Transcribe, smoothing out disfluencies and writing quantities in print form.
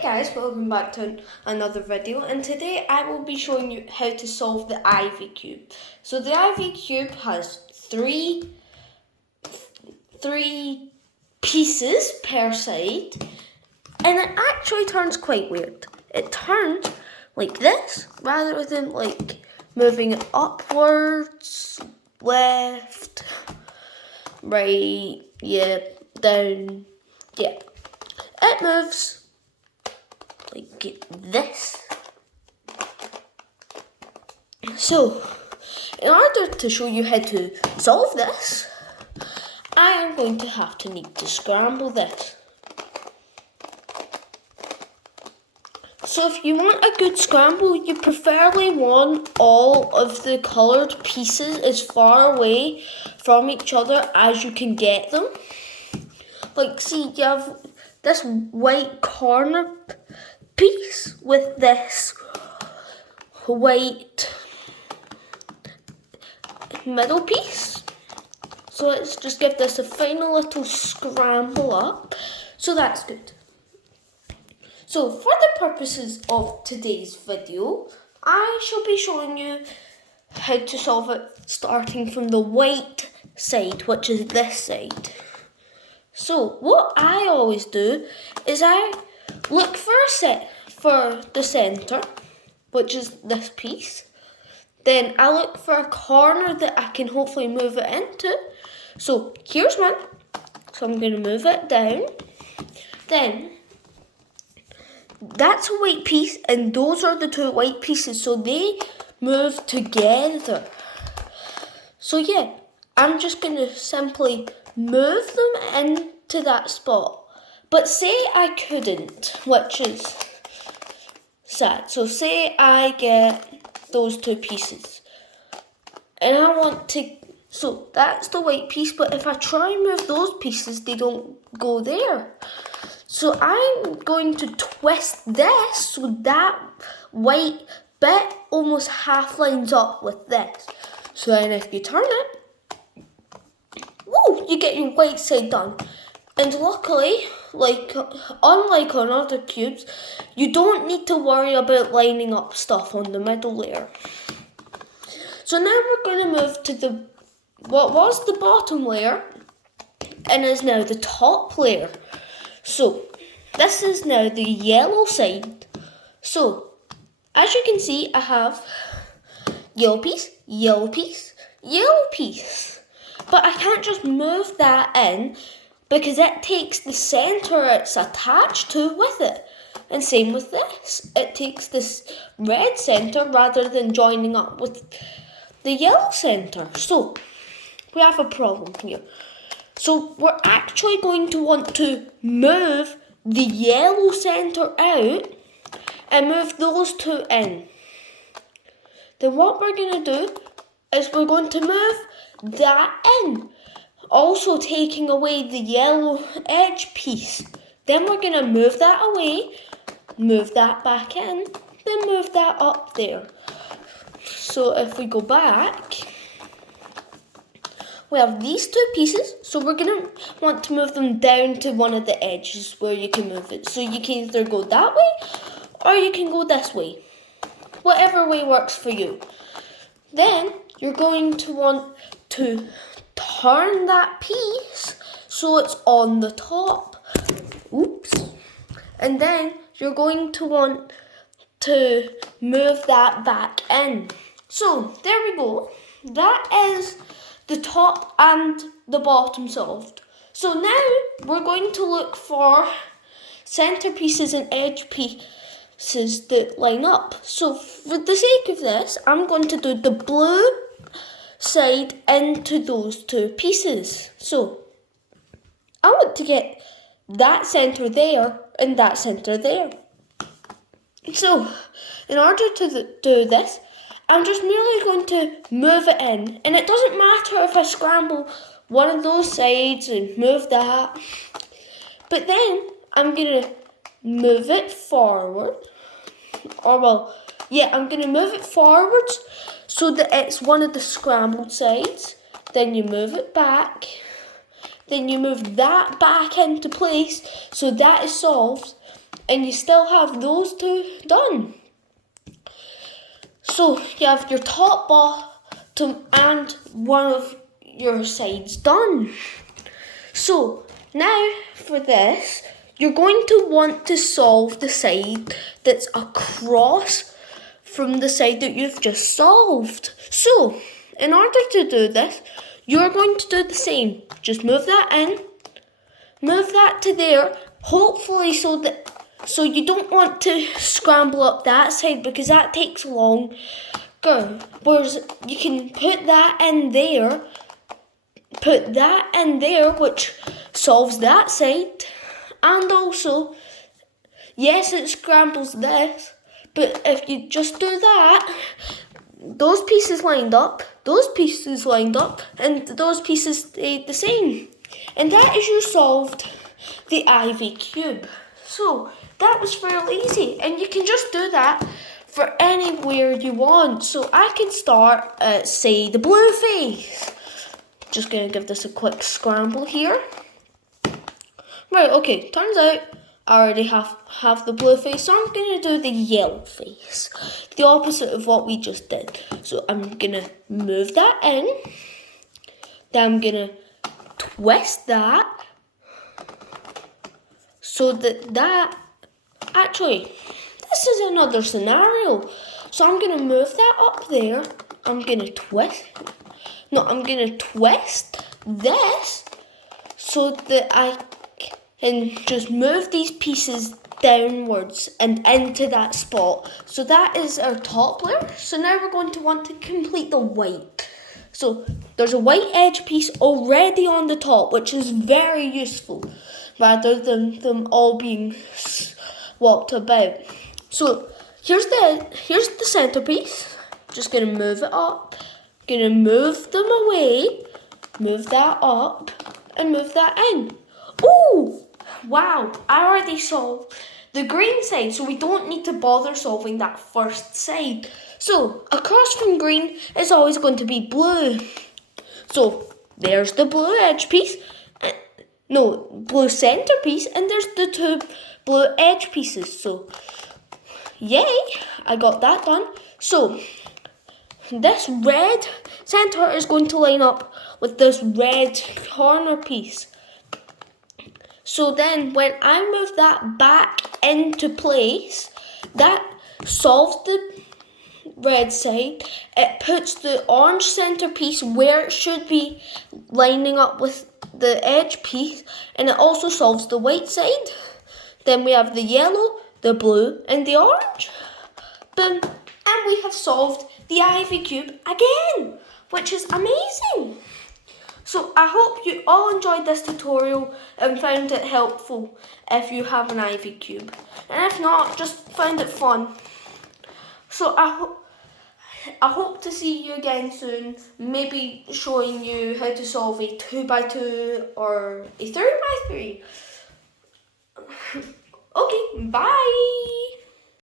Hey guys, welcome back to another video, and today I will be showing you how to solve the Ivy Cube. So the Ivy Cube has three pieces per side, and it actually turns quite weird. It turns like this rather than like moving it upwards, left, right, down, It moves like this. So, in order to show you how to solve this, I am going to need to scramble this. So if you want a good scramble, you preferably want all of the coloured pieces as far away from each other as you can get them. Like, see, you have this white corner piece with this white middle piece. So let's just give this a final little scramble up. So that's good. So for the purposes of today's video, I shall be showing you how to solve it starting from the white side, which is this side. So what I always do is I look for the centre, which is this piece. Then I look for a corner that I can hopefully move it into. So here's one. So I'm going to move it down. Then that's a white piece, and those are the two white pieces, so they move together. So yeah, I'm just going to simply move them into that spot. But say I couldn't, which is sad. So say I get those two pieces, and I want to, so that's the white piece, but if I try and move those pieces, they don't go there. So I'm going to twist this so that white bit almost half lines up with this. So then if you turn it, woo, you get your white side done. And luckily, unlike on other cubes, you don't need to worry about lining up stuff on the middle layer. So now we're going to move to what was the bottom layer and is now the top layer. So this is now the yellow side. So as you can see, I have yellow piece, yellow piece, yellow piece. But I can't just move that in because it takes the centre it's attached to with it. And same with this. It takes this red centre rather than joining up with the yellow centre. So we have a problem here. So we're actually going to want to move the yellow centre out and move those two in. Then what we're going to do is we're going to move that in, also taking away the yellow edge piece. Then we're going to move that away, move that back in, then move that up there. So if we go back, we have these two pieces, so we're going to want to move them down to one of the edges where you can move it. So you can either go that way or you can go this way. Whatever way works for you. Then you're going to want to turn that piece so it's on the top. Oops. And then you're going to want to move that back in. So there we go. That is the top and the bottom solved. So now we're going to look for centre pieces and edge pieces that line up. So for the sake of this, I'm going to do the blue side into those two pieces. So I want to get that centre there and that centre there. So in order to do this, I'm just merely going to move it in. And it doesn't matter if I scramble one of those sides and move that. But then I'm going to move it forward. I'm going to move it forwards so that it's one of the scrambled sides. Then you move it back. Then you move that back into place so that is solved. and you still have those two done. So you have your top, bottom, and one of your sides done. So now for this, you're going to want to solve the side that's across from the side that you've just solved. So in order to do this, you're going to do the same. Just move that in, move that to there, hopefully so you don't want to scramble up that side because that takes longer. Whereas you can put that in there, which solves that side. And also, yes, it scrambles this, but if you just do that, those pieces lined up, and those pieces stayed the same. And that is you solved the Ivy cube. So that was fairly easy, and you can just do that for anywhere you want. So I can start at, say, the blue face. Just going to give this a quick scramble here. Right, okay, turns out I already have the blue face, so I'm going to do the yellow face. The opposite of what we just did. So I'm going to move that in. Then I'm going to twist that. So that actually, this is another scenario. So I'm going to move that up there. I'm going to twist this so that I can just move these pieces downwards and into that spot. So that is our top layer. So now we're going to want to complete the white. So there's a white edge piece already on the top, which is very useful rather than them all being swapped about. So here's the centerpiece. Just gonna move it up, gonna move them away, move that up, and move that in. Oh, wow, I already solved the green side, so we don't need to bother solving that first side. So across from green is always going to be blue. So there's the blue edge piece, blue centerpiece, and there's the two blue edge pieces. So yay, I got that done. So this red center is going to line up with this red corner piece. So then when I move that back into place, that solves the red side. It puts the orange centerpiece where it should be, lining up with the edge piece, and it also solves the white side. Then we have the yellow, the blue, and the orange. Boom. And we have solved the Ivy cube again, which is amazing. So I hope you all enjoyed this tutorial and found it helpful if you have an Ivy cube. And if not, just found it fun. So I hope to see you again soon, maybe showing you how to solve a 2x2 or a 3x3. Okay, bye!